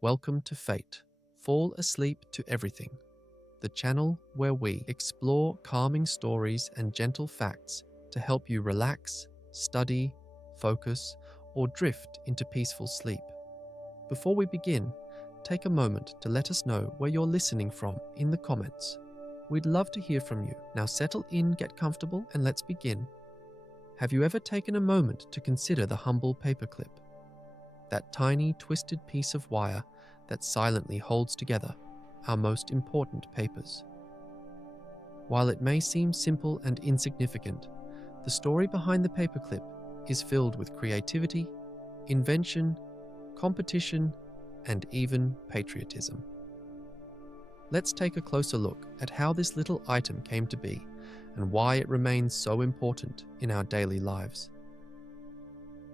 Welcome to Fate. Fall asleep to everything. The channel where we explore calming stories and gentle facts to help you relax, study, focus, or drift into peaceful sleep. Before we begin, take a moment to let us know where you're listening from in the comments. We'd love to hear from you. Now settle in, get comfortable, and let's begin. Have you ever taken a moment to consider the humble paperclip? That tiny, twisted piece of wire that silently holds together our most important papers. While it may seem simple and insignificant, the story behind the paperclip is filled with creativity, invention, competition, and even patriotism. Let's take a closer look at how this little item came to be and why it remains so important in our daily lives.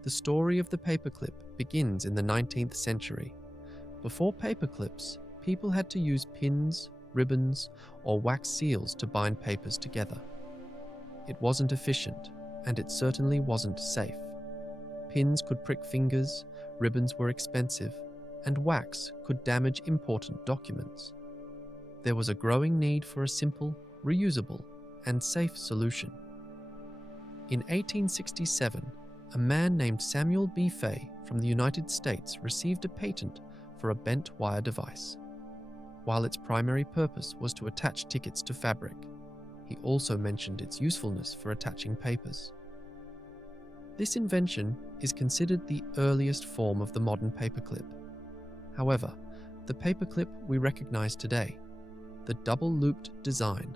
The story of the paperclip begins in the 19th century. Before paperclips, people had to use pins, ribbons, or wax seals to bind papers together. It wasn't efficient, and it certainly wasn't safe. Pins could prick fingers, ribbons were expensive, and wax could damage important documents. There was a growing need for a simple, reusable, and safe solution. In 1867, a man named Samuel B. Fay from the United States received a patent for a bent wire device. While its primary purpose was to attach tickets to fabric, he also mentioned its usefulness for attaching papers. This invention is considered the earliest form of the modern paperclip. However, the paperclip we recognize today, the double-looped design,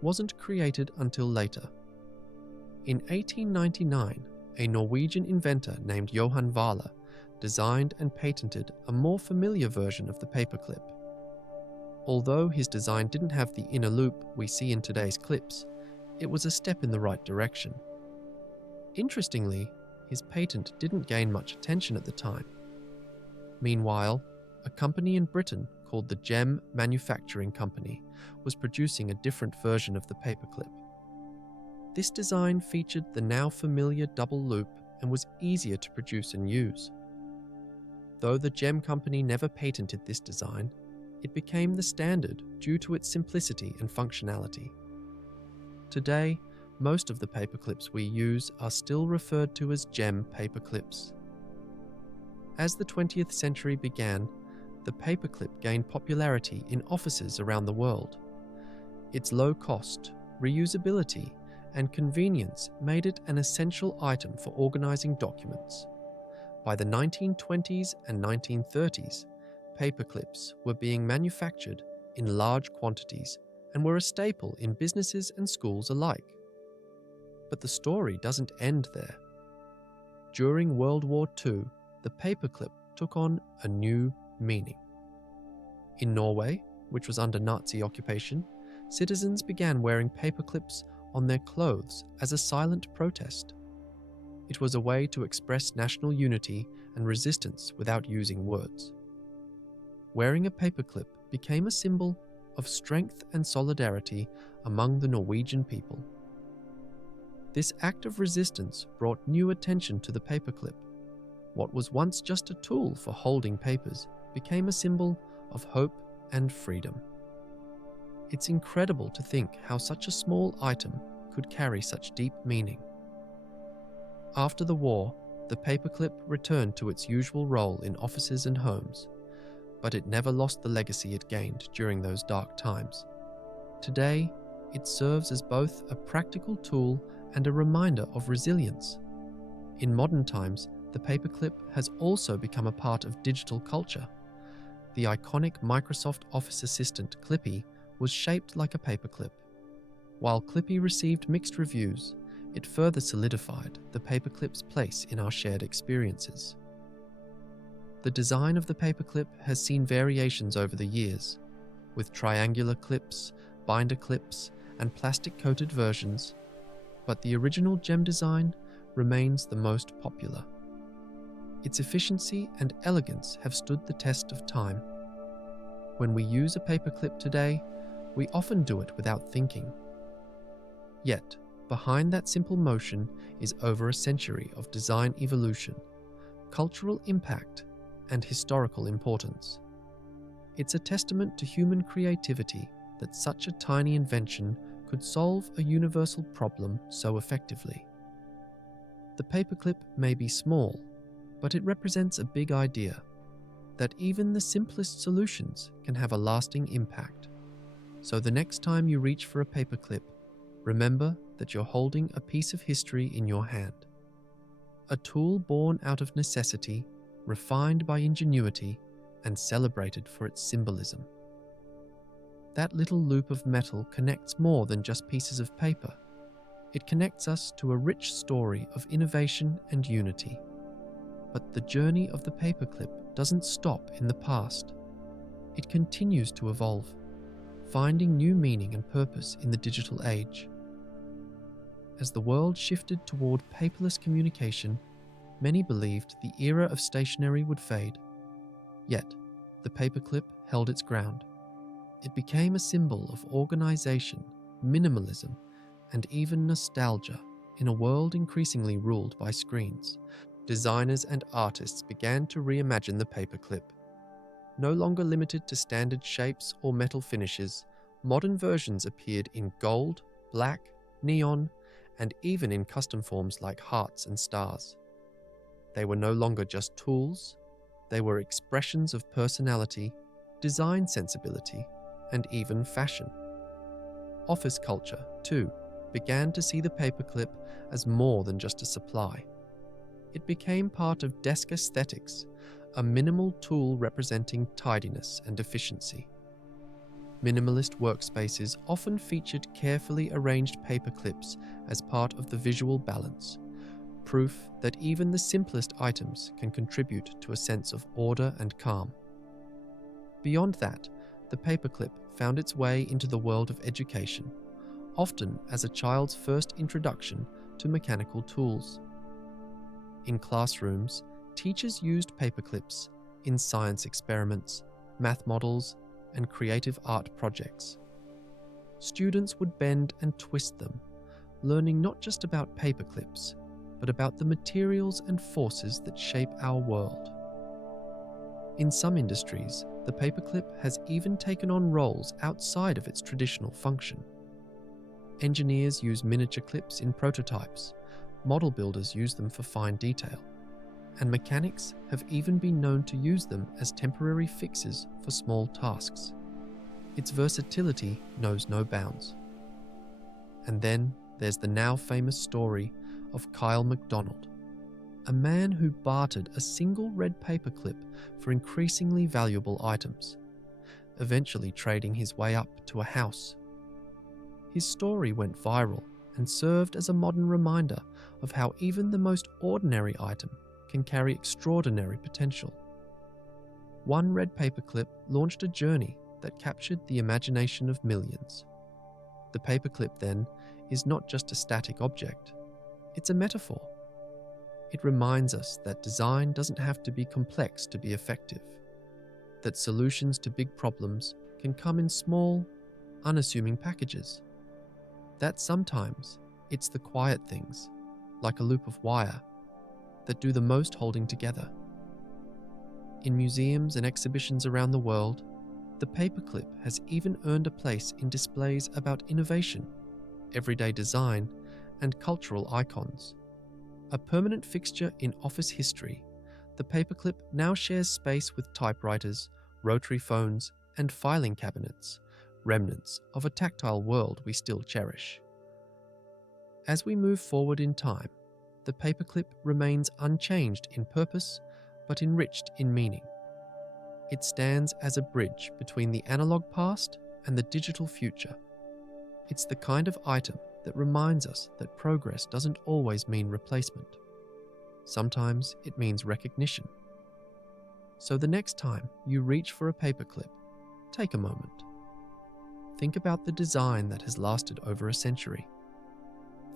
wasn't created until later. In 1899, a Norwegian inventor named Johan Vale designed and patented a more familiar version of the paperclip. Although his design didn't have the inner loop we see in today's clips, it was a step in the right direction. Interestingly, his patent didn't gain much attention at the time. Meanwhile, a company in Britain called the Gem Manufacturing Company was producing a different version of the paperclip. This design featured the now familiar double loop and was easier to produce and use. Though the Gem Company never patented this design, it became the standard due to its simplicity and functionality. Today, most of the paperclips we use are still referred to as Gem paperclips. As the 20th century began, the paperclip gained popularity in offices around the world. Its low cost, reusability, and convenience made it an essential item for organizing documents. By the 1920s and 1930s, paperclips were being manufactured in large quantities and were a staple in businesses and schools alike. But the story doesn't end there. During World War II, the paperclip took on a new meaning. In Norway, which was under Nazi occupation, citizens began wearing paperclips on their clothes as a silent protest. It was a way to express national unity and resistance without using words. Wearing a paperclip became a symbol of strength and solidarity among the Norwegian people. This act of resistance brought new attention to the paperclip. What was once just a tool for holding papers became a symbol of hope and freedom. It's incredible to think how such a small item could carry such deep meaning. After the war, the paperclip returned to its usual role in offices and homes, but it never lost the legacy it gained during those dark times. Today, it serves as both a practical tool and a reminder of resilience. In modern times, the paperclip has also become a part of digital culture. The iconic Microsoft Office assistant Clippy was shaped like a paperclip. While Clippy received mixed reviews, it further solidified the paperclip's place in our shared experiences. The design of the paperclip has seen variations over the years, with triangular clips, binder clips, and plastic-coated versions, but the original Gem design remains the most popular. Its efficiency and elegance have stood the test of time. When we use a paperclip today, we often do it without thinking. Yet, behind that simple motion is over a century of design evolution, cultural impact, and historical importance. It's a testament to human creativity that such a tiny invention could solve a universal problem so effectively. The paperclip may be small, but it represents a big idea that even the simplest solutions can have a lasting impact. So the next time you reach for a paperclip, remember that you're holding a piece of history in your hand. A tool born out of necessity, refined by ingenuity, and celebrated for its symbolism. That little loop of metal connects more than just pieces of paper. It connects us to a rich story of innovation and unity. But the journey of the paperclip doesn't stop in the past. It continues to evolve, finding new meaning and purpose in the digital age. As the world shifted toward paperless communication, many believed the era of stationery would fade. Yet, the paperclip held its ground. It became a symbol of organization, minimalism, and even nostalgia in a world increasingly ruled by screens. Designers and artists began to reimagine the paperclip. No longer limited to standard shapes or metal finishes, modern versions appeared in gold, black, neon, and even in custom forms like hearts and stars. They were no longer just tools, they were expressions of personality, design sensibility, and even fashion. Office culture, too, began to see the paperclip as more than just a supply. It became part of desk aesthetics, a minimal tool representing tidiness and efficiency. Minimalist workspaces often featured carefully arranged paperclips as part of the visual balance, proof that even the simplest items can contribute to a sense of order and calm. Beyond that, the paperclip found its way into the world of education, often as a child's first introduction to mechanical tools. In classrooms, teachers used paperclips in science experiments, math models, and creative art projects. Students would bend and twist them, learning not just about paperclips, but about the materials and forces that shape our world. In some industries, the paperclip has even taken on roles outside of its traditional function. Engineers use miniature clips in prototypes, model builders use them for fine detail, and mechanics have even been known to use them as temporary fixes for small tasks. Its versatility knows no bounds. And then there's the now famous story of Kyle MacDonald, a man who bartered a single red paperclip for increasingly valuable items, eventually trading his way up to a house. His story went viral and served as a modern reminder of how even the most ordinary item can carry extraordinary potential. One red paperclip launched a journey that captured the imagination of millions. The paperclip, then, is not just a static object, it's a metaphor. It reminds us that design doesn't have to be complex to be effective, that solutions to big problems can come in small, unassuming packages, that sometimes it's the quiet things, like a loop of wire, that do the most holding together. In museums and exhibitions around the world, the paperclip has even earned a place in displays about innovation, everyday design, and cultural icons. A permanent fixture in office history, the paperclip now shares space with typewriters, rotary phones, and filing cabinets, remnants of a tactile world we still cherish. As we move forward in time, the paperclip remains unchanged in purpose, but enriched in meaning. It stands as a bridge between the analog past and the digital future. It's the kind of item that reminds us that progress doesn't always mean replacement. Sometimes it means recognition. So the next time you reach for a paperclip, take a moment. Think about the design that has lasted over a century.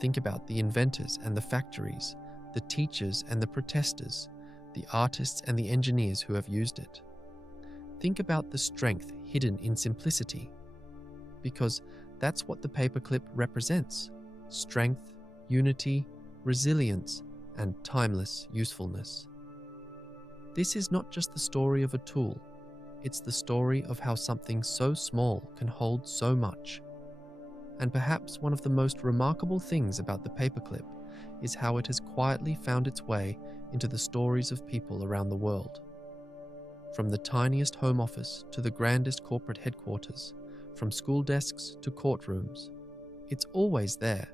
Think about the inventors and the factories, the teachers and the protesters, the artists and the engineers who have used it. Think about the strength hidden in simplicity, because that's what the paperclip represents: strength, unity, resilience, and timeless usefulness. This is not just the story of a tool, it's the story of how something so small can hold so much. And perhaps one of the most remarkable things about the paperclip is how it has quietly found its way into the stories of people around the world. From the tiniest home office to the grandest corporate headquarters, from school desks to courtrooms, it's always there,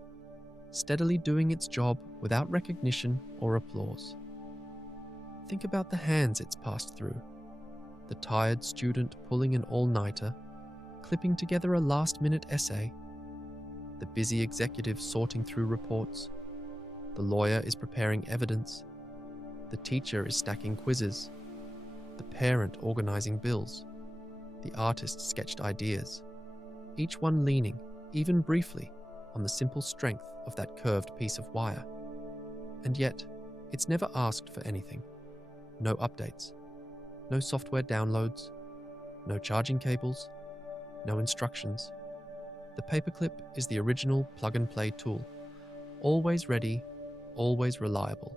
steadily doing its job without recognition or applause. Think about the hands it's passed through, the tired student pulling an all-nighter, clipping together a last-minute essay, the busy executive sorting through reports, the lawyer is preparing evidence, the teacher is stacking quizzes, the parent organizing bills, the artist sketched ideas, each one leaning, even briefly, on the simple strength of that curved piece of wire. And yet, it's never asked for anything. No updates, no software downloads, no charging cables, no instructions. The paperclip is the original plug-and-play tool, always ready, always reliable.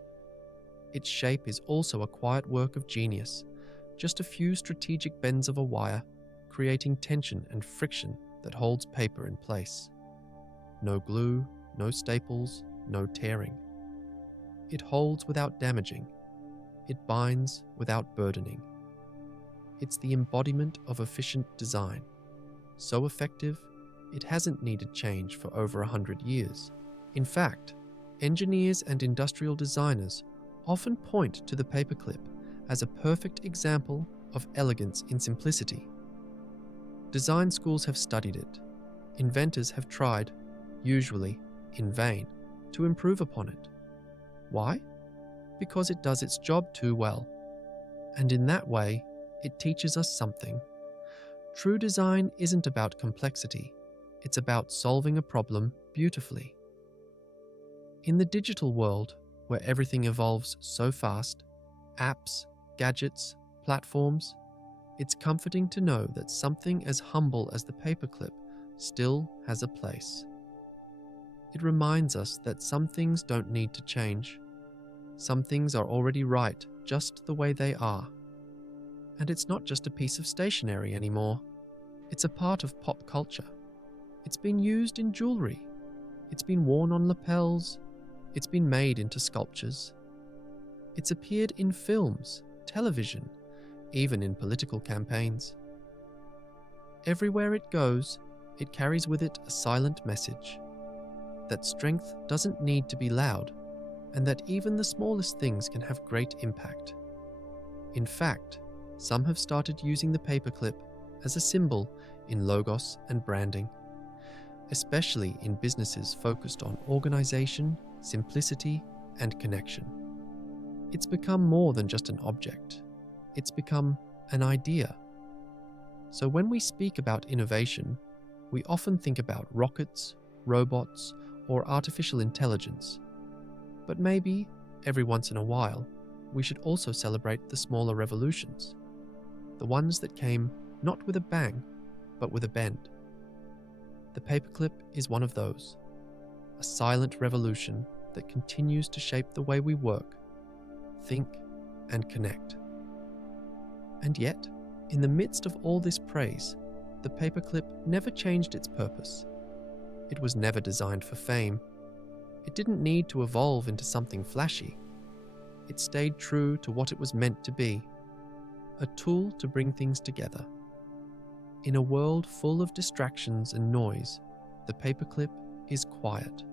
Its shape is also a quiet work of genius, just a few strategic bends of a wire, creating tension and friction that holds paper in place. No glue, no staples, no tearing. It holds without damaging. It binds without burdening. It's the embodiment of efficient design, so effective it hasn't needed change for over 100 years. In fact, engineers and industrial designers often point to the paperclip as a perfect example of elegance in simplicity. Design schools have studied it. Inventors have tried, usually in vain, to improve upon it. Why? Because it does its job too well. And in that way, it teaches us something. True design isn't about complexity. It's about solving a problem beautifully. In the digital world, where everything evolves so fast, apps, gadgets, platforms, it's comforting to know that something as humble as the paperclip still has a place. It reminds us that some things don't need to change. Some things are already right just the way they are. And it's not just a piece of stationery anymore. It's a part of pop culture. It's been used in jewelry. It's been worn on lapels. It's been made into sculptures. It's appeared in films, television, even in political campaigns. Everywhere it goes, it carries with it a silent message that strength doesn't need to be loud, and that even the smallest things can have great impact. In fact, some have started using the paperclip as a symbol in logos and branding, especially in businesses focused on organization, simplicity, and connection. It's become more than just an object. It's become an idea. So when we speak about innovation, we often think about rockets, robots, or artificial intelligence. But maybe, every once in a while, we should also celebrate the smaller revolutions, the ones that came not with a bang, but with a bend. The paperclip is one of those, a silent revolution that continues to shape the way we work, think, and connect. And yet, in the midst of all this praise, the paperclip never changed its purpose. It was never designed for fame. It didn't need to evolve into something flashy. It stayed true to what it was meant to be, a tool to bring things together. In a world full of distractions and noise, the paperclip is quiet.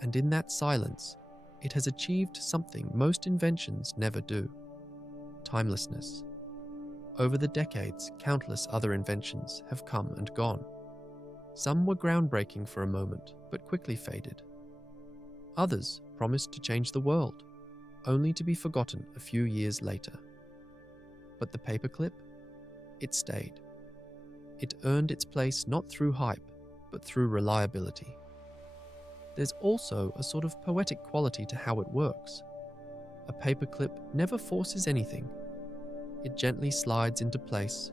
And in that silence, it has achieved something most inventions never do: timelessness. Over the decades, countless other inventions have come and gone. Some were groundbreaking for a moment, but quickly faded. Others promised to change the world, only to be forgotten a few years later. But the paperclip? It stayed. It earned its place not through hype, but through reliability. There's also a sort of poetic quality to how it works. A paperclip never forces anything. It gently slides into place,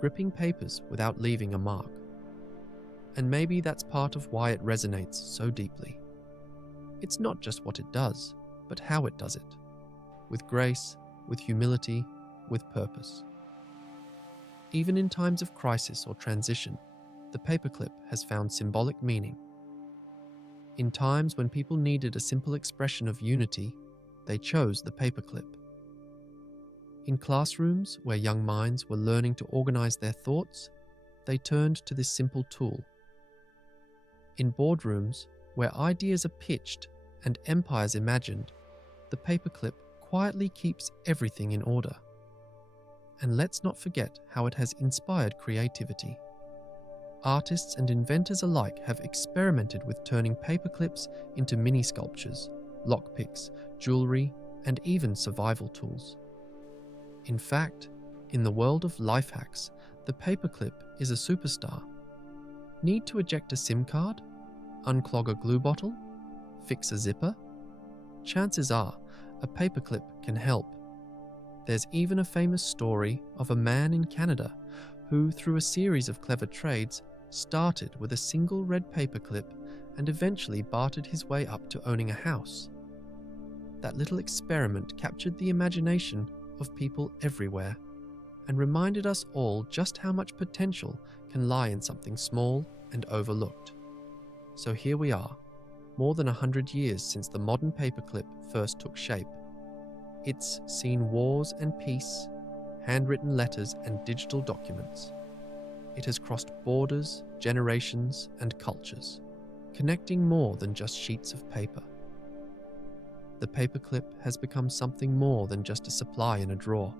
gripping papers without leaving a mark. And maybe that's part of why it resonates so deeply. It's not just what it does, but how it does it. With grace, with humility, with purpose. Even in times of crisis or transition, the paperclip has found symbolic meaning. In times when people needed a simple expression of unity, they chose the paperclip. In classrooms where young minds were learning to organize their thoughts, they turned to this simple tool. In boardrooms where ideas are pitched and empires imagined, the paperclip quietly keeps everything in order. And let's not forget how it has inspired creativity. Artists and inventors alike have experimented with turning paperclips into mini sculptures, lockpicks, jewelry, and even survival tools. In fact, in the world of life hacks, the paperclip is a superstar. Need to eject a SIM card? Unclog a glue bottle? Fix a zipper? Chances are, a paperclip can help. There's even a famous story of a man in Canada who, through a series of clever trades, started with a single red paperclip and eventually bartered his way up to owning a house. That little experiment captured the imagination of people everywhere and reminded us all just how much potential can lie in something small and overlooked. So here we are, more than 100 years since the modern paperclip first took shape. It's seen wars and peace, handwritten letters and digital documents. It has crossed borders, generations, and cultures, connecting more than just sheets of paper. The paperclip has become something more than just a supply in a drawer.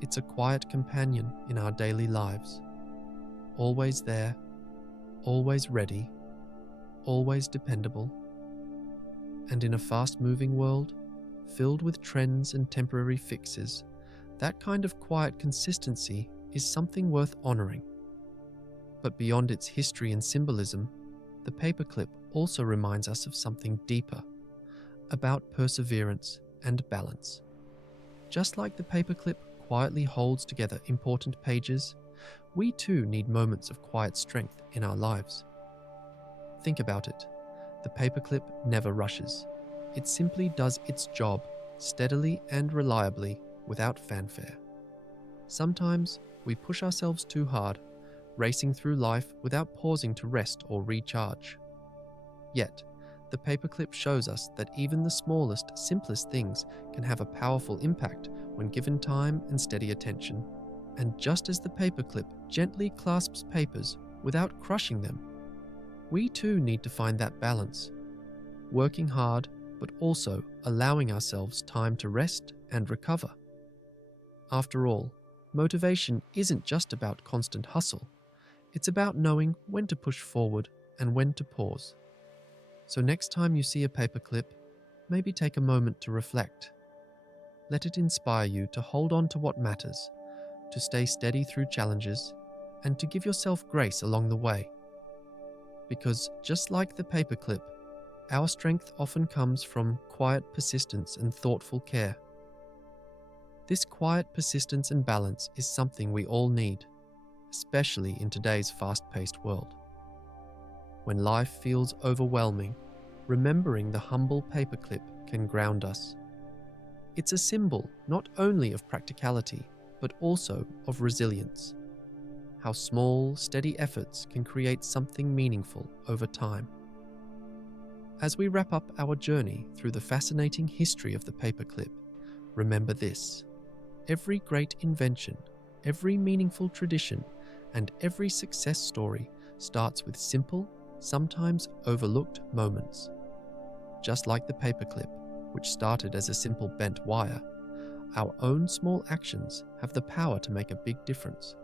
It's a quiet companion in our daily lives, always there, always ready, always dependable. And in a fast-moving world, filled with trends and temporary fixes, that kind of quiet consistency is something worth honoring. But beyond its history and symbolism, the paperclip also reminds us of something deeper, about perseverance and balance. Just like the paperclip quietly holds together important pages, we too need moments of quiet strength in our lives. Think about it. The paperclip never rushes. It simply does its job steadily and reliably without fanfare. Sometimes we push ourselves too hard, racing through life without pausing to rest or recharge. Yet, the paperclip shows us that even the smallest, simplest things can have a powerful impact when given time and steady attention. And just as the paperclip gently clasps papers without crushing them, we too need to find that balance, working hard but also allowing ourselves time to rest and recover. After all, motivation isn't just about constant hustle. It's about knowing when to push forward and when to pause. So next time you see a paperclip, maybe take a moment to reflect. Let it inspire you to hold on to what matters, to stay steady through challenges, and to give yourself grace along the way. Because just like the paperclip, our strength often comes from quiet persistence and thoughtful care. This quiet persistence and balance is something we all need, especially in today's fast-paced world. When life feels overwhelming, remembering the humble paperclip can ground us. It's a symbol not only of practicality, but also of resilience. How small, steady efforts can create something meaningful over time. As we wrap up our journey through the fascinating history of the paperclip, remember this: every great invention, every meaningful tradition, and every success story starts with simple, sometimes overlooked moments. Just like the paperclip, which started as a simple bent wire, our own small actions have the power to make a big difference.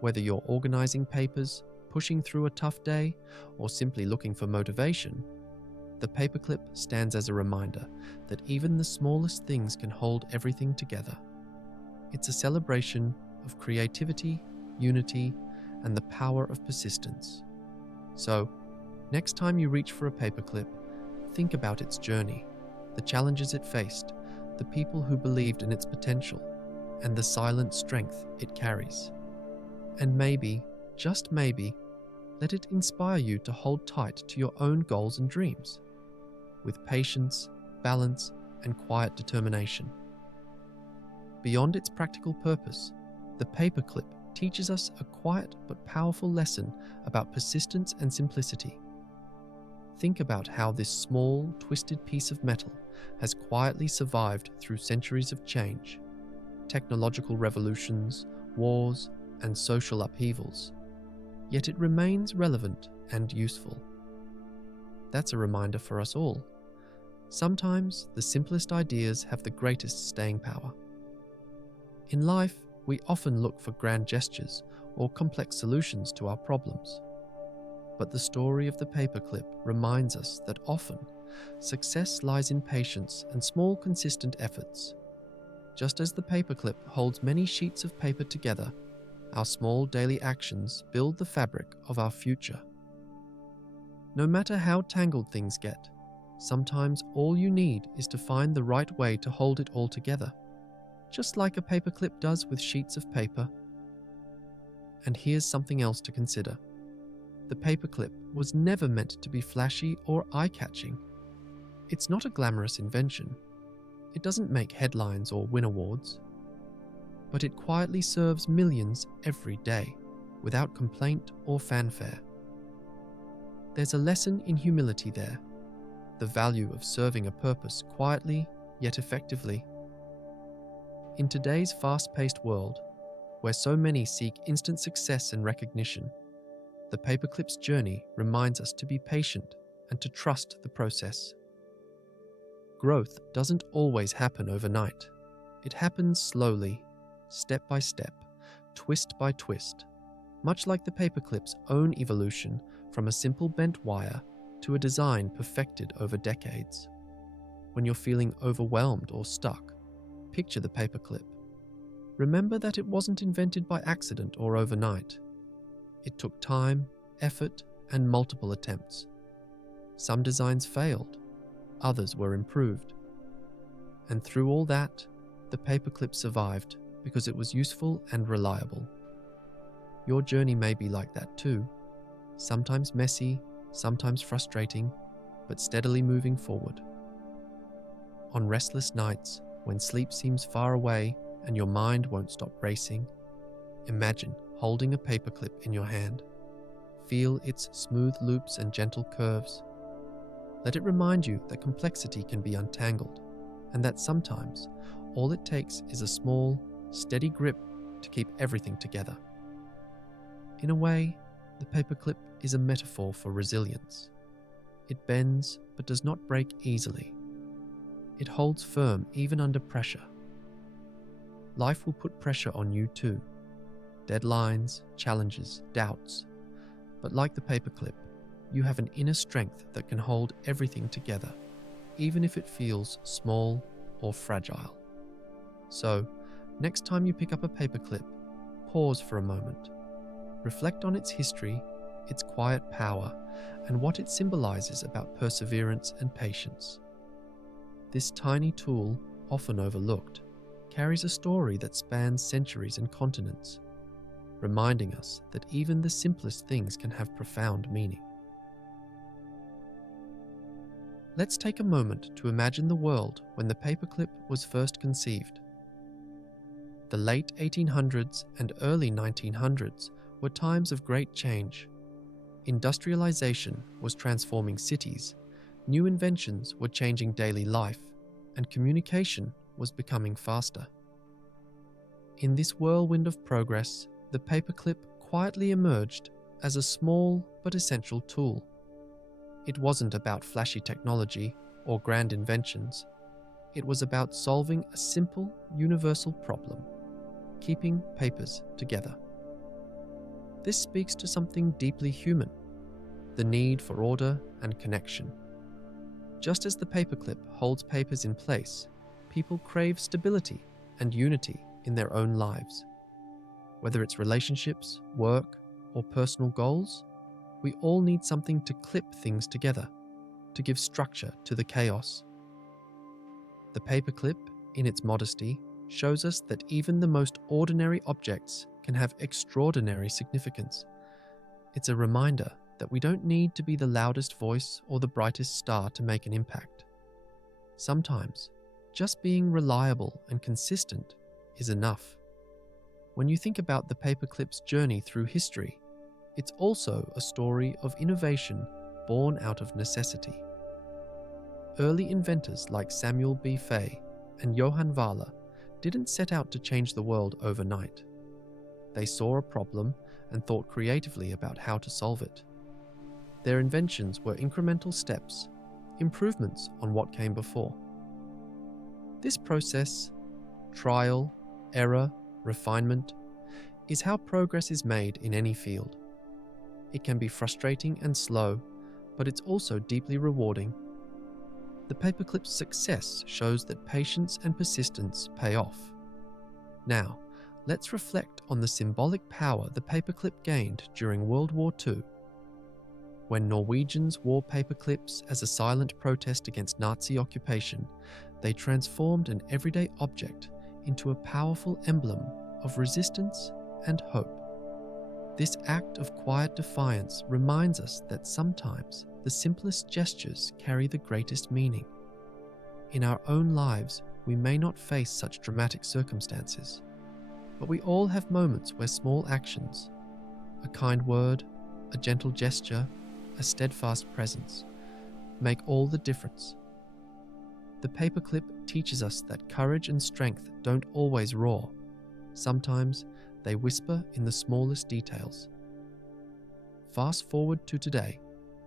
Whether you're organizing papers, pushing through a tough day, or simply looking for motivation, the paperclip stands as a reminder that even the smallest things can hold everything together. It's a celebration of creativity, unity, and the power of persistence. So, next time you reach for a paperclip, think about its journey, the challenges it faced, the people who believed in its potential, and the silent strength it carries. And maybe, just maybe, let it inspire you to hold tight to your own goals and dreams, with patience, balance, and quiet determination. beyond its practical purpose, the paperclip teaches us a quiet but powerful lesson about persistence and simplicity. Think about how this small, twisted piece of metal has quietly survived through centuries of change, technological revolutions, wars, and social upheavals, yet it remains relevant and useful. That's a reminder for us all. Sometimes the simplest ideas have the greatest staying power. In life, we often look for grand gestures or complex solutions to our problems. But the story of the paperclip reminds us that often, success lies in patience and small, consistent efforts. Just as the paperclip holds many sheets of paper together, our small daily actions build the fabric of our future. No matter how tangled things get, sometimes all you need is to find the right way to hold it all together, just like a paperclip does with sheets of paper. And here's something else to consider. The paperclip was never meant to be flashy or eye-catching. It's not a glamorous invention. It doesn't make headlines or win awards. But it quietly serves millions every day, without complaint or fanfare. There's a lesson in humility there, the value of serving a purpose quietly yet effectively. In today's fast-paced world, where so many seek instant success and recognition, the paperclip's journey reminds us to be patient and to trust the process. Growth doesn't always happen overnight. It happens slowly, step by step, twist by twist, much like the paperclip's own evolution from a simple bent wire to a design perfected over decades. When you're feeling overwhelmed or stuck, picture the paperclip. Remember that it wasn't invented by accident or overnight. It took time, effort, and multiple attempts. Some designs failed, others were improved. And through all that, the paperclip survived because it was useful and reliable. Your journey may be like that too, sometimes messy, sometimes frustrating, but steadily moving forward. On restless nights, when sleep seems far away and your mind won't stop racing, imagine holding a paperclip in your hand. Feel its smooth loops and gentle curves. Let it remind you that complexity can be untangled, and that sometimes all it takes is a small, steady grip to keep everything together. In a way, the paperclip is a metaphor for resilience. It bends but does not break easily. It holds firm even under pressure. Life will put pressure on you too. Deadlines, challenges, doubts. But like the paperclip, you have an inner strength that can hold everything together, even if it feels small or fragile. So, next time you pick up a paperclip, pause for a moment. Reflect on its history, its quiet power, and what it symbolizes about perseverance and patience. This tiny tool, often overlooked, carries a story that spans centuries and continents, reminding us that even the simplest things can have profound meaning. Let's take a moment to imagine the world when the paperclip was first conceived. The late 1800s and early 1900s were times of great change. Industrialization was transforming cities, new inventions were changing daily life, and communication was becoming faster. In this whirlwind of progress, the paperclip quietly emerged as a small but essential tool. It wasn't about flashy technology or grand inventions. It was about solving a simple, universal problem, keeping papers together. This speaks to something deeply human, the need for order and connection. Just as the paperclip holds papers in place, people crave stability and unity in their own lives. Whether it's relationships, work, or personal goals, we all need something to clip things together, to give structure to the chaos. The paperclip, in its modesty, shows us that even the most ordinary objects can have extraordinary significance. It's a reminder that we don't need to be the loudest voice or the brightest star to make an impact. Sometimes, just being reliable and consistent is enough. When you think about the paperclip's journey through history, it's also a story of innovation born out of necessity. Early inventors like Samuel B. Fay and Johann Wahler didn't set out to change the world overnight. They saw a problem and thought creatively about how to solve it. Their inventions were incremental steps, improvements on what came before. This process, trial, error, refinement, is how progress is made in any field. It can be frustrating and slow, but it's also deeply rewarding. The paperclip's success shows that patience and persistence pay off. Now, let's reflect on the symbolic power the paperclip gained during World War II. When Norwegians wore paperclips as a silent protest against Nazi occupation, they transformed an everyday object into a powerful emblem of resistance and hope. This act of quiet defiance reminds us that sometimes the simplest gestures carry the greatest meaning. In our own lives, we may not face such dramatic circumstances, but we all have moments where small actions, a kind word, a gentle gesture, a steadfast presence, make all the difference. The paperclip teaches us that courage and strength don't always roar. Sometimes they whisper in the smallest details. Fast forward to today,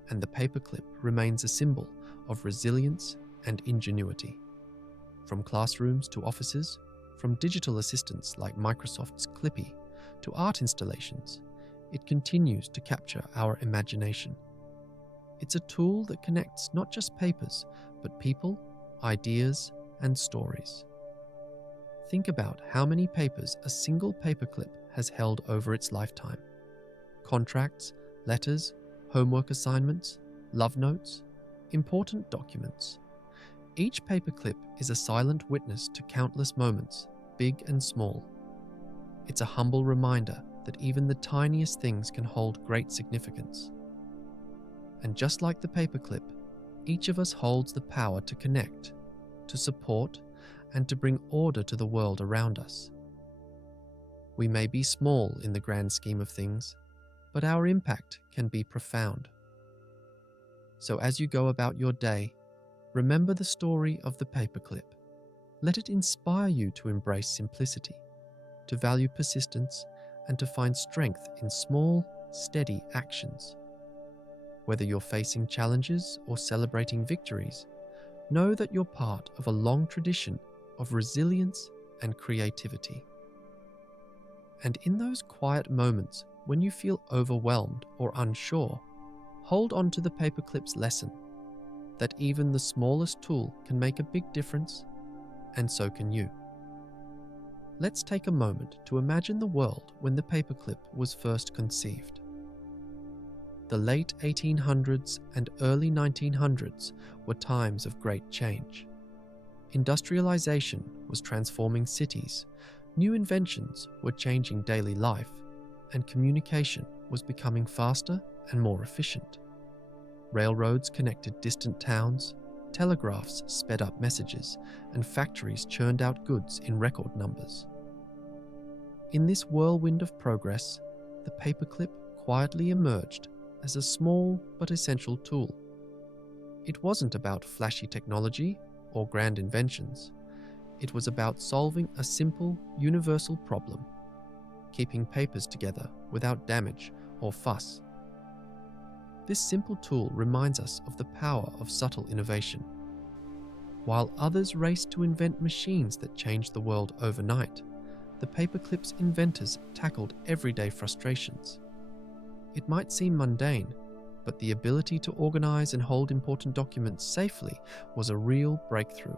and the paperclip remains a symbol of resilience and ingenuity. From classrooms to offices, from digital assistants like Microsoft's Clippy to art installations, it continues to capture our imagination. It's a tool that connects not just papers, but people, ideas, and stories. Think about how many papers a single paperclip has held over its lifetime. Contracts, letters, homework assignments, love notes, important documents. Each paperclip is a silent witness to countless moments, big and small. It's a humble reminder that even the tiniest things can hold great significance. And just like the paperclip, each of us holds the power to connect, to support, and to bring order to the world around us. We may be small in the grand scheme of things, but our impact can be profound. So as you go about your day, remember the story of the paperclip. Let it inspire you to embrace simplicity, to value persistence, and to find strength in small, steady actions. Whether you're facing challenges or celebrating victories, know that you're part of a long tradition of resilience and creativity. And in those quiet moments when you feel overwhelmed or unsure, hold on to the paperclip's lesson that even the smallest tool can make a big difference, and so can you. Let's take a moment to imagine the world when the paperclip was first conceived. The late 1800s and early 1900s were times of great change. Industrialization was transforming cities, new inventions were changing daily life, and communication was becoming faster and more efficient. Railroads connected distant towns, telegraphs sped up messages, and factories churned out goods in record numbers. In this whirlwind of progress, the paperclip quietly emerged as a small but essential tool. It wasn't about flashy technology or grand inventions. It was about solving a simple, universal problem, keeping papers together without damage or fuss. This simple tool reminds us of the power of subtle innovation. While others raced to invent machines that changed the world overnight, the paperclip's inventors tackled everyday frustrations. It might seem mundane, but the ability to organize and hold important documents safely was a real breakthrough.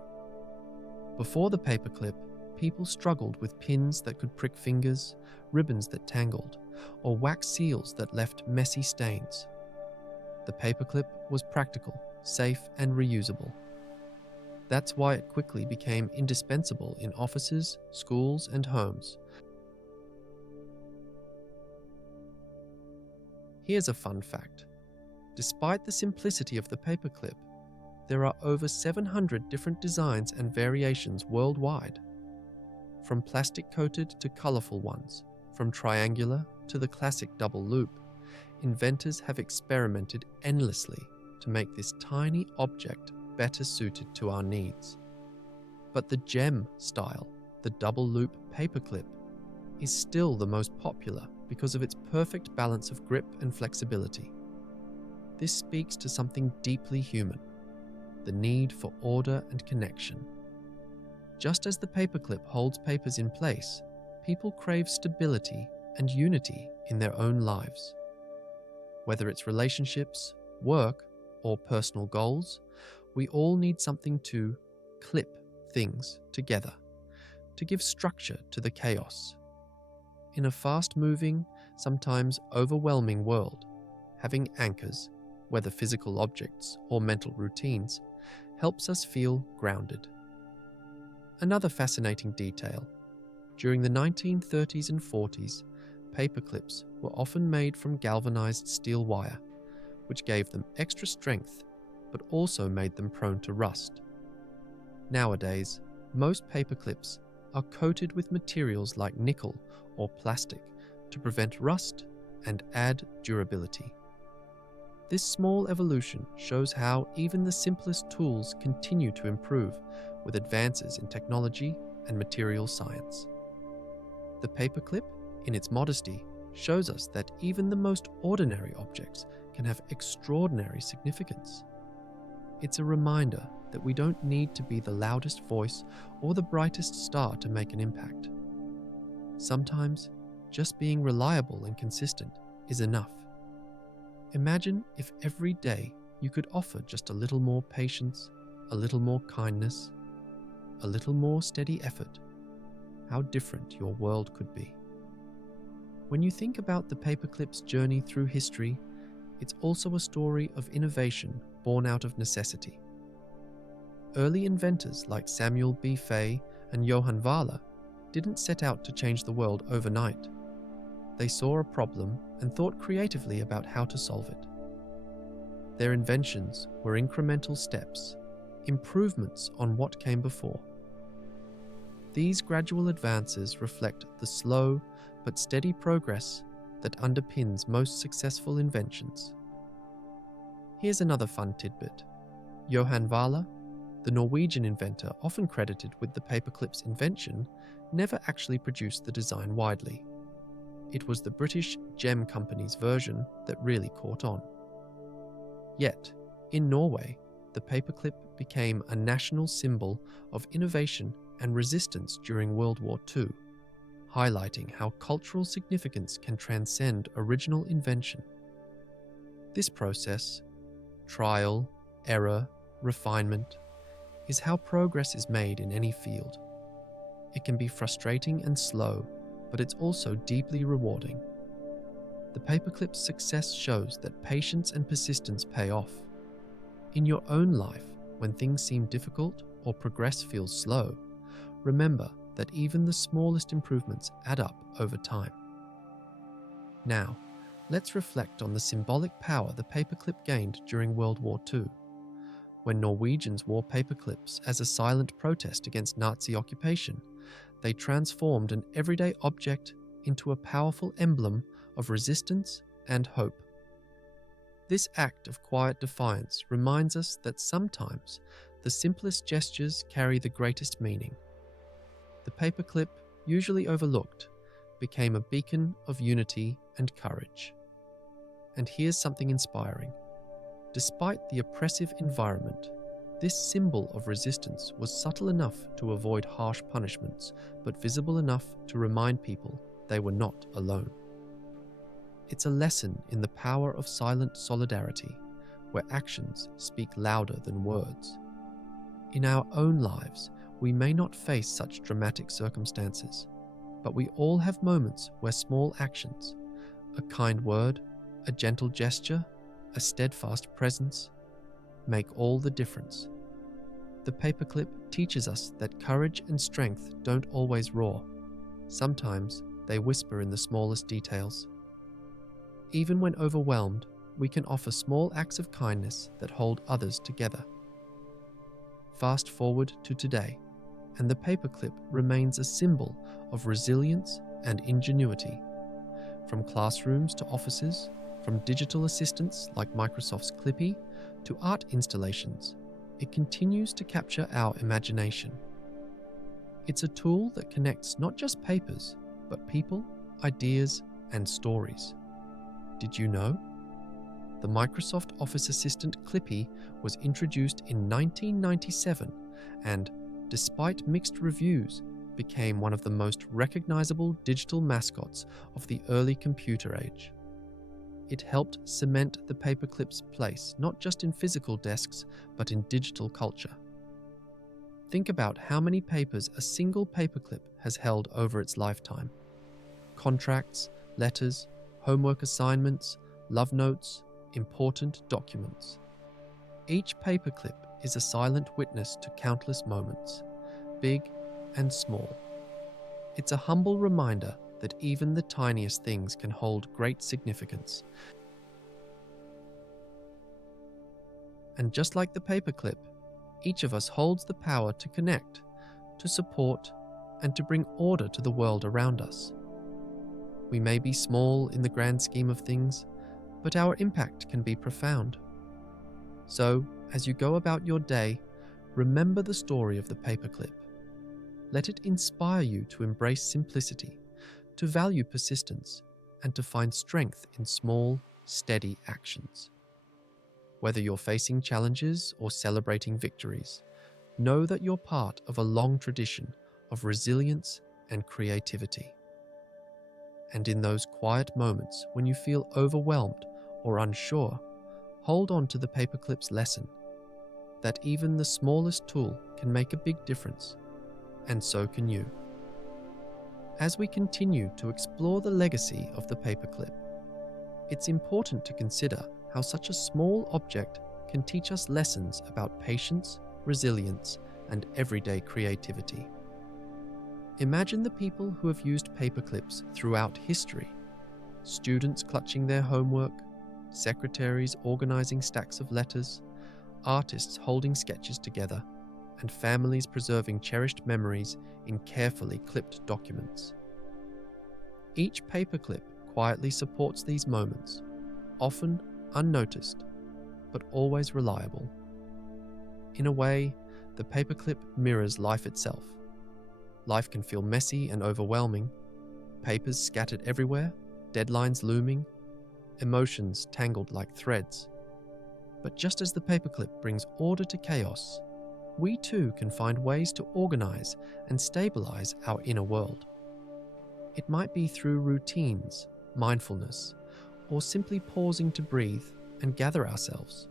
Before the paperclip, people struggled with pins that could prick fingers, ribbons that tangled, or wax seals that left messy stains. The paperclip was practical, safe, and reusable. That's why it quickly became indispensable in offices, schools, and homes. Here's a fun fact. Despite the simplicity of the paperclip, there are over 700 different designs and variations worldwide. From plastic-coated to colorful ones, from triangular to the classic double loop, inventors have experimented endlessly to make this tiny object better suited to our needs. But the gem style, the double loop paperclip, is still the most popular because of its perfect balance of grip and flexibility. This speaks to something deeply human, the need for order and connection. Just as the paperclip holds papers in place, people crave stability and unity in their own lives. Whether it's relationships, work, or personal goals, we all need something to clip things together, to give structure to the chaos. In a fast-moving, sometimes overwhelming world, having anchors, whether physical objects or mental routines, helps us feel grounded. Another fascinating detail: during the 1930s and 40s, paperclips were often made from galvanized steel wire, which gave them extra strength, but also made them prone to rust. Nowadays, most paperclips are coated with materials like nickel or plastic to prevent rust and add durability. This small evolution shows how even the simplest tools continue to improve with advances in technology and material science. The paperclip, in its modesty, shows us that even the most ordinary objects can have extraordinary significance. It's a reminder that we don't need to be the loudest voice or the brightest star to make an impact. Sometimes, just being reliable and consistent is enough. Imagine if every day you could offer just a little more patience, a little more kindness, a little more steady effort. How different your world could be. When you think about the paperclip's journey through history, it's also a story of innovation born out of necessity. Early inventors like Samuel B. Fay and Johann Wahler didn't set out to change the world overnight. They saw a problem and thought creatively about how to solve it. Their inventions were incremental steps, improvements on what came before. These gradual advances reflect the slow but steady progress that underpins most successful inventions. Here's another fun tidbit. Johann Wahler, the Norwegian inventor often credited with the paperclip's invention, never actually produced the design widely. It was the British Gem Company's version that really caught on. Yet, in Norway, the paperclip became a national symbol of innovation and resistance during World War II, highlighting how cultural significance can transcend original invention. This process, trial, error, refinement, is how progress is made in any field. It can be frustrating and slow, but it's also deeply rewarding. The paperclip's success shows that patience and persistence pay off. In your own life, when things seem difficult or progress feels slow, remember that even the smallest improvements add up over time. Now, let's reflect on the symbolic power the paperclip gained during World War II. When Norwegians wore paperclips as a silent protest against Nazi occupation, they transformed an everyday object into a powerful emblem of resistance and hope. This act of quiet defiance reminds us that sometimes the simplest gestures carry the greatest meaning. The paperclip, usually overlooked, became a beacon of unity and courage. And here's something inspiring. Despite the oppressive environment, this symbol of resistance was subtle enough to avoid harsh punishments, but visible enough to remind people they were not alone. It's a lesson in the power of silent solidarity, where actions speak louder than words. In our own lives, we may not face such dramatic circumstances, but we all have moments where small actions, a kind word, a gentle gesture, a steadfast presence, make all the difference. The paperclip teaches us that courage and strength don't always roar. Sometimes they whisper in the smallest details. Even when overwhelmed, we can offer small acts of kindness that hold others together. Fast forward to today, and the paperclip remains a symbol of resilience and ingenuity. From classrooms to offices, from digital assistants like Microsoft's Clippy to art installations, it continues to capture our imagination. It's a tool that connects not just papers, but people, ideas, and stories. Did you know? The Microsoft Office Assistant Clippy was introduced in 1997 and, despite mixed reviews, became one of the most recognizable digital mascots of the early computer age. It helped cement the paperclip's place not just in physical desks, but in digital culture. Think about how many papers a single paperclip has held over its lifetime. Contracts, letters, homework assignments, love notes, important documents. Each paperclip is a silent witness to countless moments, big and small. It's a humble reminder that even the tiniest things can hold great significance. And just like the paperclip, each of us holds the power to connect, to support, and to bring order to the world around us. We may be small in the grand scheme of things, but our impact can be profound. So, as you go about your day, remember the story of the paperclip. Let it inspire you to embrace simplicity, to value persistence, and to find strength in small, steady actions. Whether you're facing challenges or celebrating victories, know that you're part of a long tradition of resilience and creativity. And in those quiet moments when you feel overwhelmed or unsure, hold on to the paperclip's lesson that even the smallest tool can make a big difference, and so can you. As we continue to explore the legacy of the paperclip, it's important to consider how such a small object can teach us lessons about patience, resilience, and everyday creativity. Imagine the people who have used paperclips throughout history. Students clutching their homework, secretaries organizing stacks of letters, artists holding sketches together, and families preserving cherished memories in carefully clipped documents. Each paperclip quietly supports these moments, often unnoticed, but always reliable. In a way, the paperclip mirrors life itself. Life can feel messy and overwhelming, papers scattered everywhere, deadlines looming, emotions tangled like threads. But just as the paperclip brings order to chaos, we too can find ways to organize and stabilize our inner world. It might be through routines, mindfulness, or simply pausing to breathe and gather ourselves.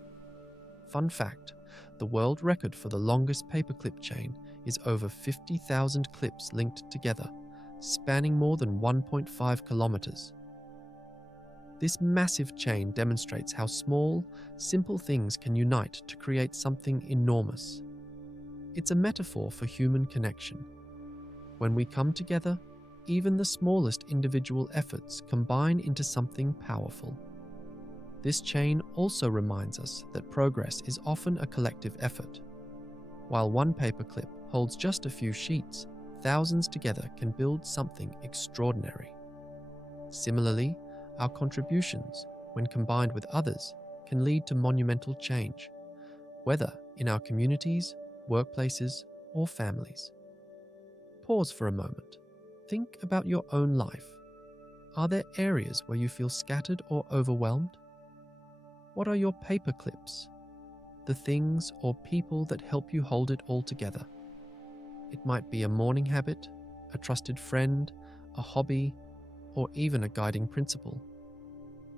Fun fact, the world record for the longest paperclip chain is over 50,000 clips linked together, spanning more than 1.5 kilometers. This massive chain demonstrates how small, simple things can unite to create something enormous. It's a metaphor for human connection. When we come together, even the smallest individual efforts combine into something powerful. This chain also reminds us that progress is often a collective effort. While one paperclip holds just a few sheets, thousands together can build something extraordinary. Similarly, our contributions, when combined with others, can lead to monumental change, whether in our communities, workplaces, or families. Pause for a moment. Think about your own life. Are there areas where you feel scattered or overwhelmed? What are your paperclips? The things or people that help you hold it all together. It might be a morning habit, a trusted friend, a hobby, or even a guiding principle.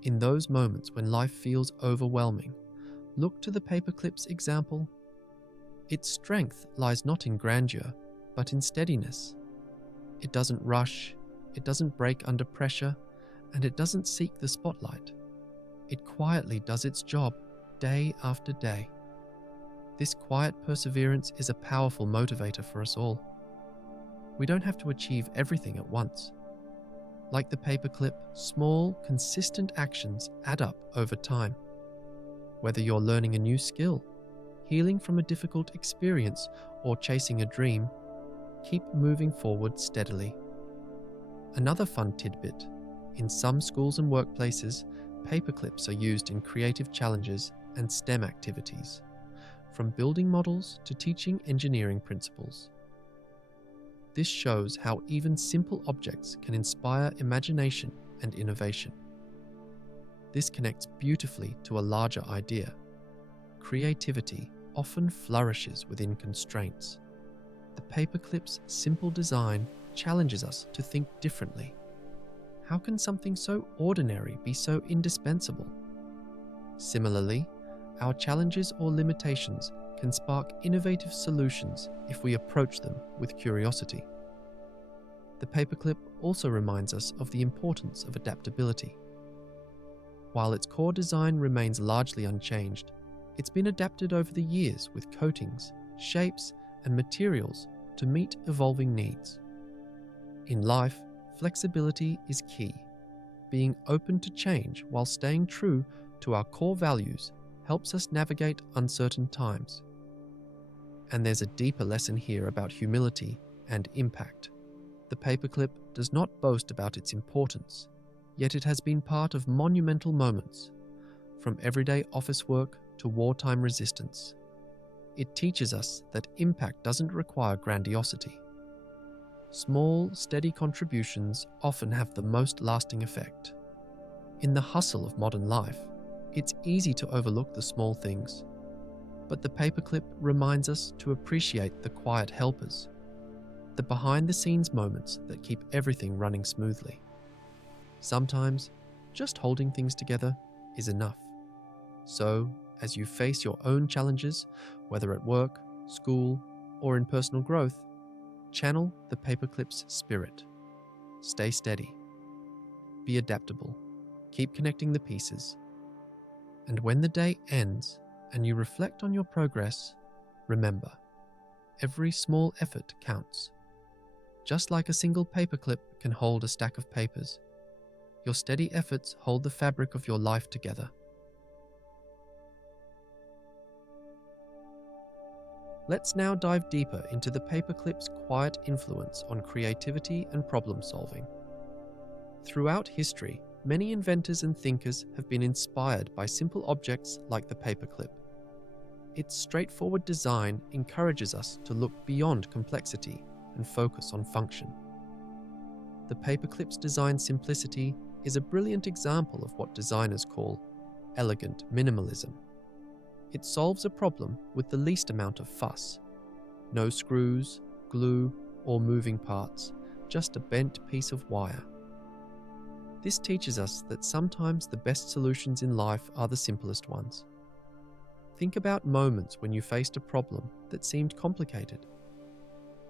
In those moments when life feels overwhelming, look to the paperclip's example. Its strength lies not in grandeur, but in steadiness. It doesn't rush, it doesn't break under pressure, and it doesn't seek the spotlight. It quietly does its job, day after day. This quiet perseverance is a powerful motivator for us all. We don't have to achieve everything at once. Like the paperclip, small, consistent actions add up over time. Whether you're learning a new skill, healing from a difficult experience, or chasing a dream, keep moving forward steadily. Another fun tidbit: in some schools and workplaces, paperclips are used in creative challenges and STEM activities, from building models to teaching engineering principles. This shows how even simple objects can inspire imagination and innovation. This connects beautifully to a larger idea. Creativity often flourishes within constraints. The paperclip's simple design challenges us to think differently. How can something so ordinary be so indispensable? Similarly, our challenges or limitations can spark innovative solutions if we approach them with curiosity. The paperclip also reminds us of the importance of adaptability. While its core design remains largely unchanged, it's been adapted over the years with coatings, shapes, and materials to meet evolving needs. In life, flexibility is key. Being open to change while staying true to our core values helps us navigate uncertain times. And there's a deeper lesson here about humility and impact. The paperclip does not boast about its importance, yet it has been part of monumental moments, from everyday office work to wartime resistance. It teaches us that impact doesn't require grandiosity. Small, steady contributions often have the most lasting effect. In the hustle of modern life, it's easy to overlook the small things, but the paperclip reminds us to appreciate the quiet helpers, the behind-the-scenes moments that keep everything running smoothly. Sometimes, just holding things together is enough. So, as you face your own challenges, whether at work, school, or in personal growth, channel the paperclip's spirit. Stay steady. Be adaptable. Keep connecting the pieces. And when the day ends and you reflect on your progress, remember, every small effort counts. Just like a single paperclip can hold a stack of papers, your steady efforts hold the fabric of your life together. Let's now dive deeper into the paperclip's quiet influence on creativity and problem solving. Throughout history, many inventors and thinkers have been inspired by simple objects like the paperclip. Its straightforward design encourages us to look beyond complexity and focus on function. The paperclip's design simplicity is a brilliant example of what designers call elegant minimalism. It solves a problem with the least amount of fuss. No screws, glue, or moving parts, just a bent piece of wire. This teaches us that sometimes the best solutions in life are the simplest ones. Think about moments when you faced a problem that seemed complicated.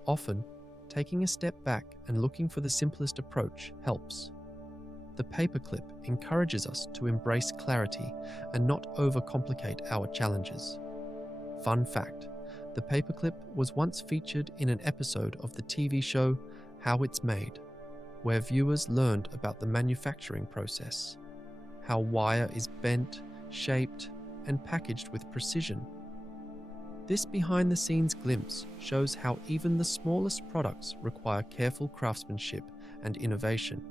Often, taking a step back and looking for the simplest approach helps. The paperclip encourages us to embrace clarity and not overcomplicate our challenges. Fun fact: the paperclip was once featured in an episode of the TV show How It's Made, where viewers learned about the manufacturing process, how wire is bent, shaped, and packaged with precision. This behind-the-scenes glimpse shows how even the smallest products require careful craftsmanship and innovation.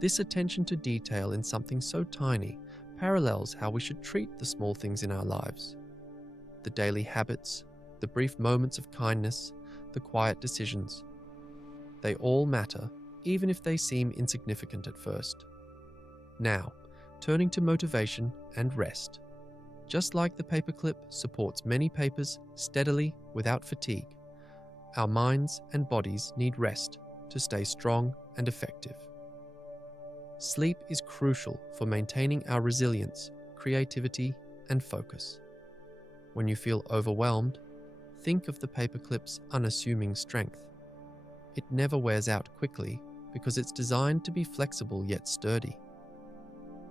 This attention to detail in something so tiny parallels how we should treat the small things in our lives. The daily habits, the brief moments of kindness, the quiet decisions. They all matter, even if they seem insignificant at first. Now, turning to motivation and rest. Just like the paperclip supports many papers steadily without fatigue, our minds and bodies need rest to stay strong and effective. Sleep is crucial for maintaining our resilience, creativity, and focus. When you feel overwhelmed, think of the paperclip's unassuming strength. It never wears out quickly because it's designed to be flexible yet sturdy.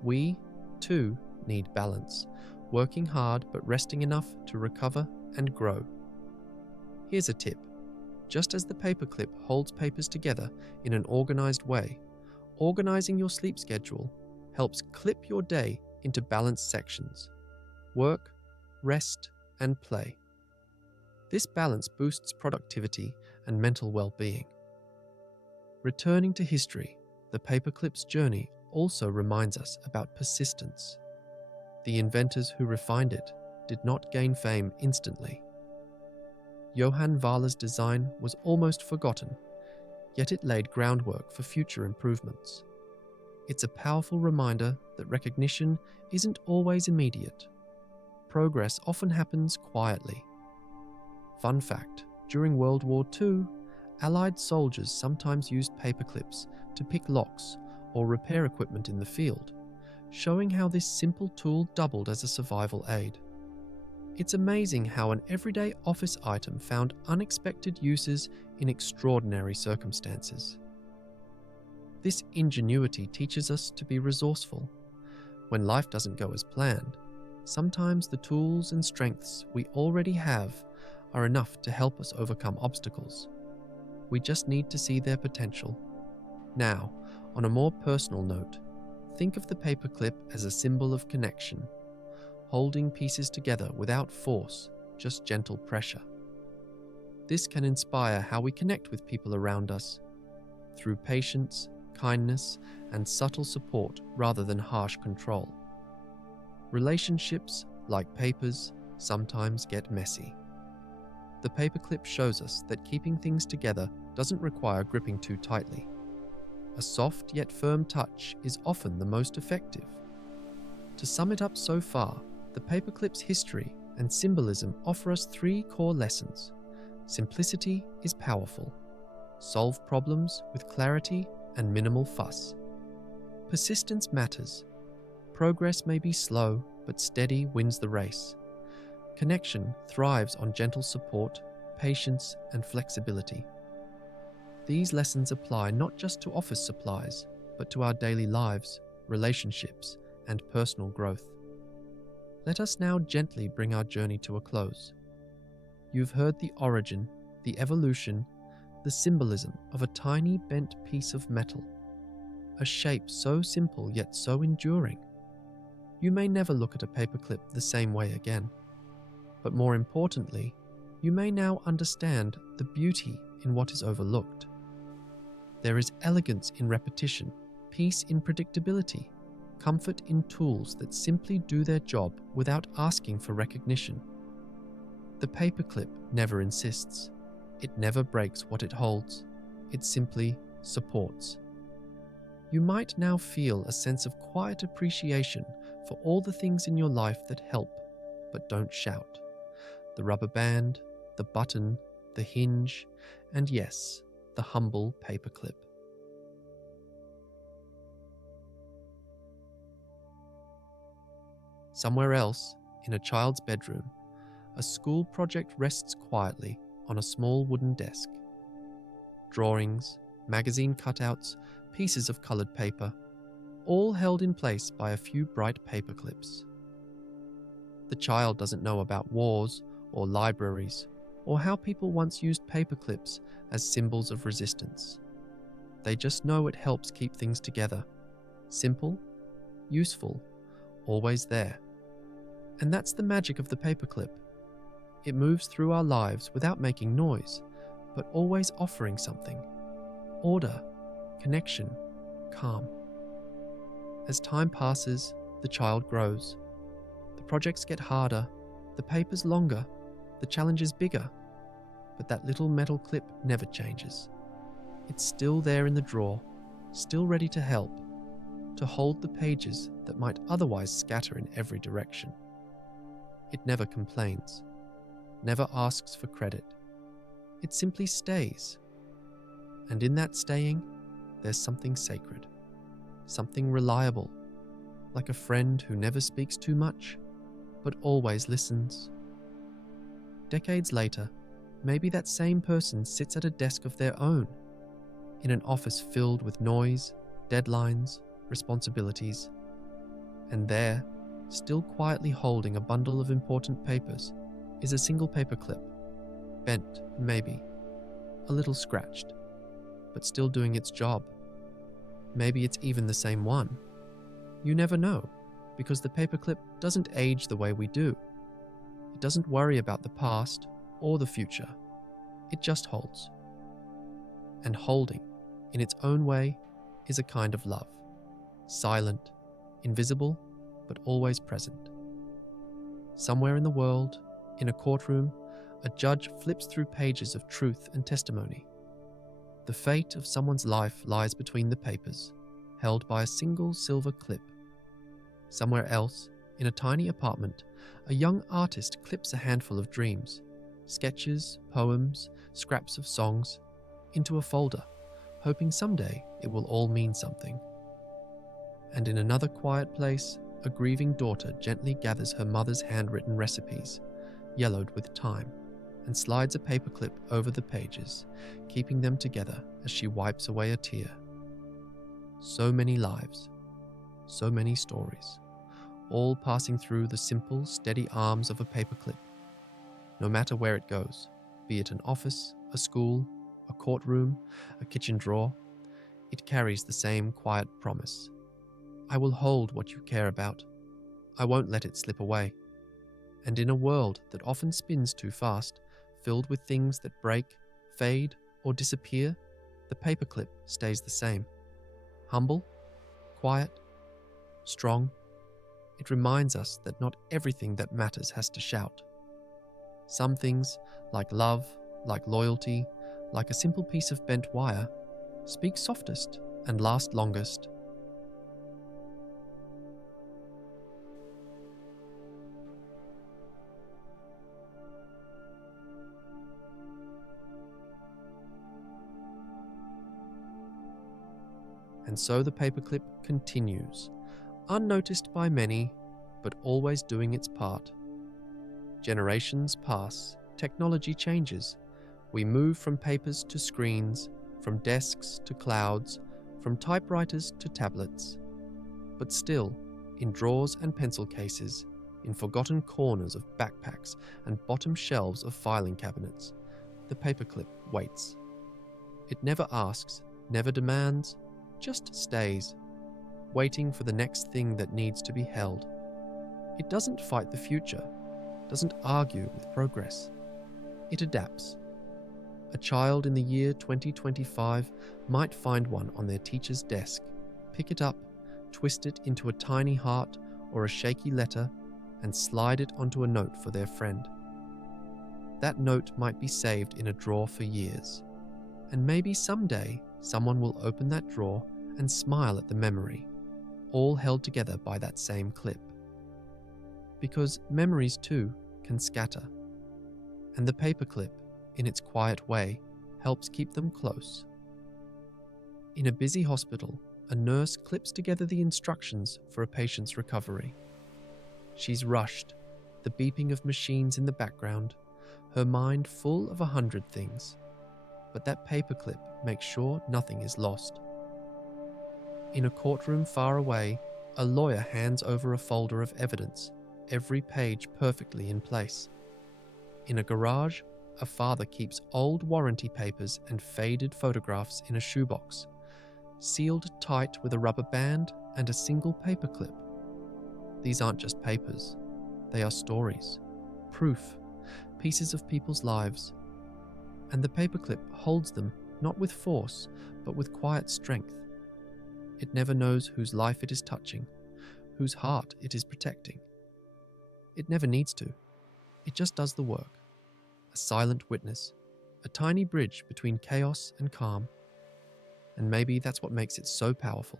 We, too, need balance, working hard but resting enough to recover and grow. Here's a tip. Just as the paperclip holds papers together in an organized way, organizing your sleep schedule helps clip your day into balanced sections: work, rest, and play. This balance boosts productivity and mental well-being. Returning to history, the paperclip's journey also reminds us about persistence. The inventors who refined it did not gain fame instantly. Johann Wahler's design was almost forgotten, yet it laid groundwork for future improvements. It's a powerful reminder that recognition isn't always immediate. Progress often happens quietly. Fun fact, during World War II, Allied soldiers sometimes used paperclips to pick locks or repair equipment in the field, showing how this simple tool doubled as a survival aid. It's amazing how an everyday office item found unexpected uses in extraordinary circumstances. This ingenuity teaches us to be resourceful. When life doesn't go as planned, sometimes the tools and strengths we already have are enough to help us overcome obstacles. We just need to see their potential. Now, on a more personal note, think of the paperclip as a symbol of connection, holding pieces together without force, just gentle pressure. This can inspire how we connect with people around us, through patience, kindness, and subtle support rather than harsh control. Relationships, like papers, sometimes get messy. The paperclip shows us that keeping things together doesn't require gripping too tightly. A soft yet firm touch is often the most effective. To sum it up so far, the paperclip's history and symbolism offer us three core lessons. Simplicity is powerful. Solve problems with clarity and minimal fuss. Persistence matters. Progress may be slow, but steady wins the race. Connection thrives on gentle support, patience, and flexibility. These lessons apply not just to office supplies, but to our daily lives, relationships, and personal growth. Let us now gently bring our journey to a close. You've heard the origin, the evolution, the symbolism of a tiny bent piece of metal, a shape so simple yet so enduring. You may never look at a paperclip the same way again, but more importantly, you may now understand the beauty in what is overlooked. There is elegance in repetition, peace in predictability, comfort in tools that simply do their job without asking for recognition. The paperclip never insists. It never breaks what it holds. It simply supports. You might now feel a sense of quiet appreciation for all the things in your life that help, but don't shout. The rubber band, the button, the hinge, and yes, the humble paperclip. Somewhere else, in a child's bedroom, a school project rests quietly on a small wooden desk. Drawings, magazine cutouts, pieces of colored paper, all held in place by a few bright paperclips. The child doesn't know about wars or libraries or how people once used paperclips as symbols of resistance. They just know it helps keep things together. Simple, useful, always there. And that's the magic of the paperclip. It moves through our lives without making noise, but always offering something. Order, connection, calm. As time passes, the child grows. The projects get harder, the papers longer, the challenges bigger. But that little metal clip never changes. It's still there in the drawer, still ready to help, to hold the pages that might otherwise scatter in every direction. It never complains, never asks for credit. It simply stays. And in that staying, there's something sacred, something reliable, like a friend who never speaks too much, but always listens. Decades later, maybe that same person sits at a desk of their own, in an office filled with noise, deadlines, responsibilities. And there, still quietly holding a bundle of important papers, is a single paperclip, bent, maybe, a little scratched, but still doing its job. Maybe it's even the same one. You never know, because the paperclip doesn't age the way we do. It doesn't worry about the past or the future. It just holds, And holding, in its own way, is a kind of love. Silent, invisible, but always present. Somewhere in the world, in a courtroom, a judge flips through pages of truth and testimony. The fate of someone's life lies between the papers, held by a single silver clip. Somewhere else, in a tiny apartment, a young artist clips a handful of dreams, sketches, poems, scraps of songs, into a folder, hoping someday it will all mean something. And in another quiet place, a grieving daughter gently gathers her mother's handwritten recipes, yellowed with time, and slides a paperclip over the pages, keeping them together as she wipes away a tear. So many lives, so many stories, all passing through the simple, steady arms of a paperclip. No matter where it goes, be it an office, a school, a courtroom, a kitchen drawer, it carries the same quiet promise. I will hold what you care about. I won't let it slip away. And in a world that often spins too fast, filled with things that break, fade, or disappear, the paperclip stays the same. Humble, quiet, strong. It reminds us that not everything that matters has to shout. Some things, like love, like loyalty, like a simple piece of bent wire, speak softest and last longest. And so the paperclip continues, unnoticed by many, but always doing its part. Generations pass, technology changes. We move from papers to screens, from desks to clouds, from typewriters to tablets. But still, in drawers and pencil cases, in forgotten corners of backpacks and bottom shelves of filing cabinets, the paperclip waits. It never asks, never demands, just stays, waiting for the next thing that needs to be held. It doesn't fight the future, doesn't argue with progress. It adapts. A child in the year 2025 might find one on their teacher's desk, pick it up, twist it into a tiny heart or a shaky letter, and slide it onto a note for their friend. That note might be saved in a drawer for years, and maybe someday someone will open that drawer and smile at the memory, all held together by that same clip. Because memories too can scatter, and the paperclip, in its quiet way, helps keep them close. In a busy hospital, a nurse clips together the instructions for a patient's recovery. She's rushed, the beeping of machines in the background, her mind full of 100 things. But that paperclip makes sure nothing is lost. In a courtroom far away, a lawyer hands over a folder of evidence, every page perfectly in place. In a garage, a father keeps old warranty papers and faded photographs in a shoebox, sealed tight with a rubber band and a single paperclip. These aren't just papers. They are stories, proof, pieces of people's lives. And the paperclip holds them not with force, but with quiet strength. It never knows whose life it is touching, whose heart it is protecting. It never needs to. It just does the work. A silent witness, a tiny bridge between chaos and calm. And maybe that's what makes it so powerful.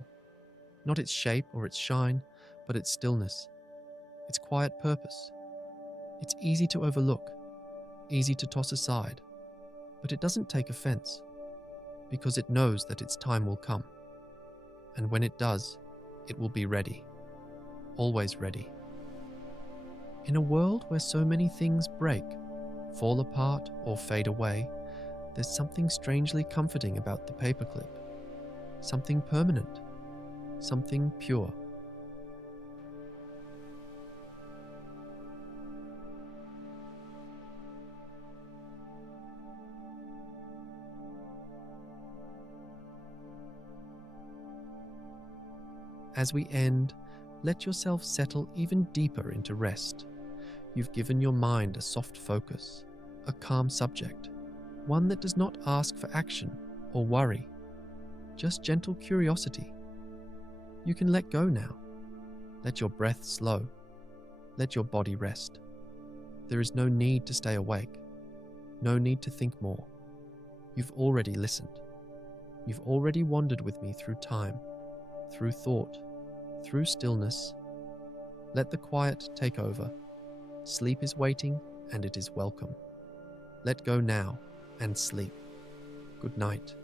Not its shape or its shine, but its stillness, its quiet purpose. It's easy to overlook, easy to toss aside, but it doesn't take offense, because it knows that its time will come. And when it does, it will be ready, always ready. In a world where so many things break, fall apart, or fade away, there's something strangely comforting about the paperclip. Something permanent, something pure. As we end, let yourself settle even deeper into rest. You've given your mind a soft focus, a calm subject, one that does not ask for action, or worry, just gentle curiosity. You can let go now. Let your breath slow. Let your body rest. There is no need to stay awake. No need to think more. You've already listened. You've already wandered with me through time, through thought, through stillness. Let the quiet take over. Sleep is waiting, and it is welcome. Let go now and sleep. Good night.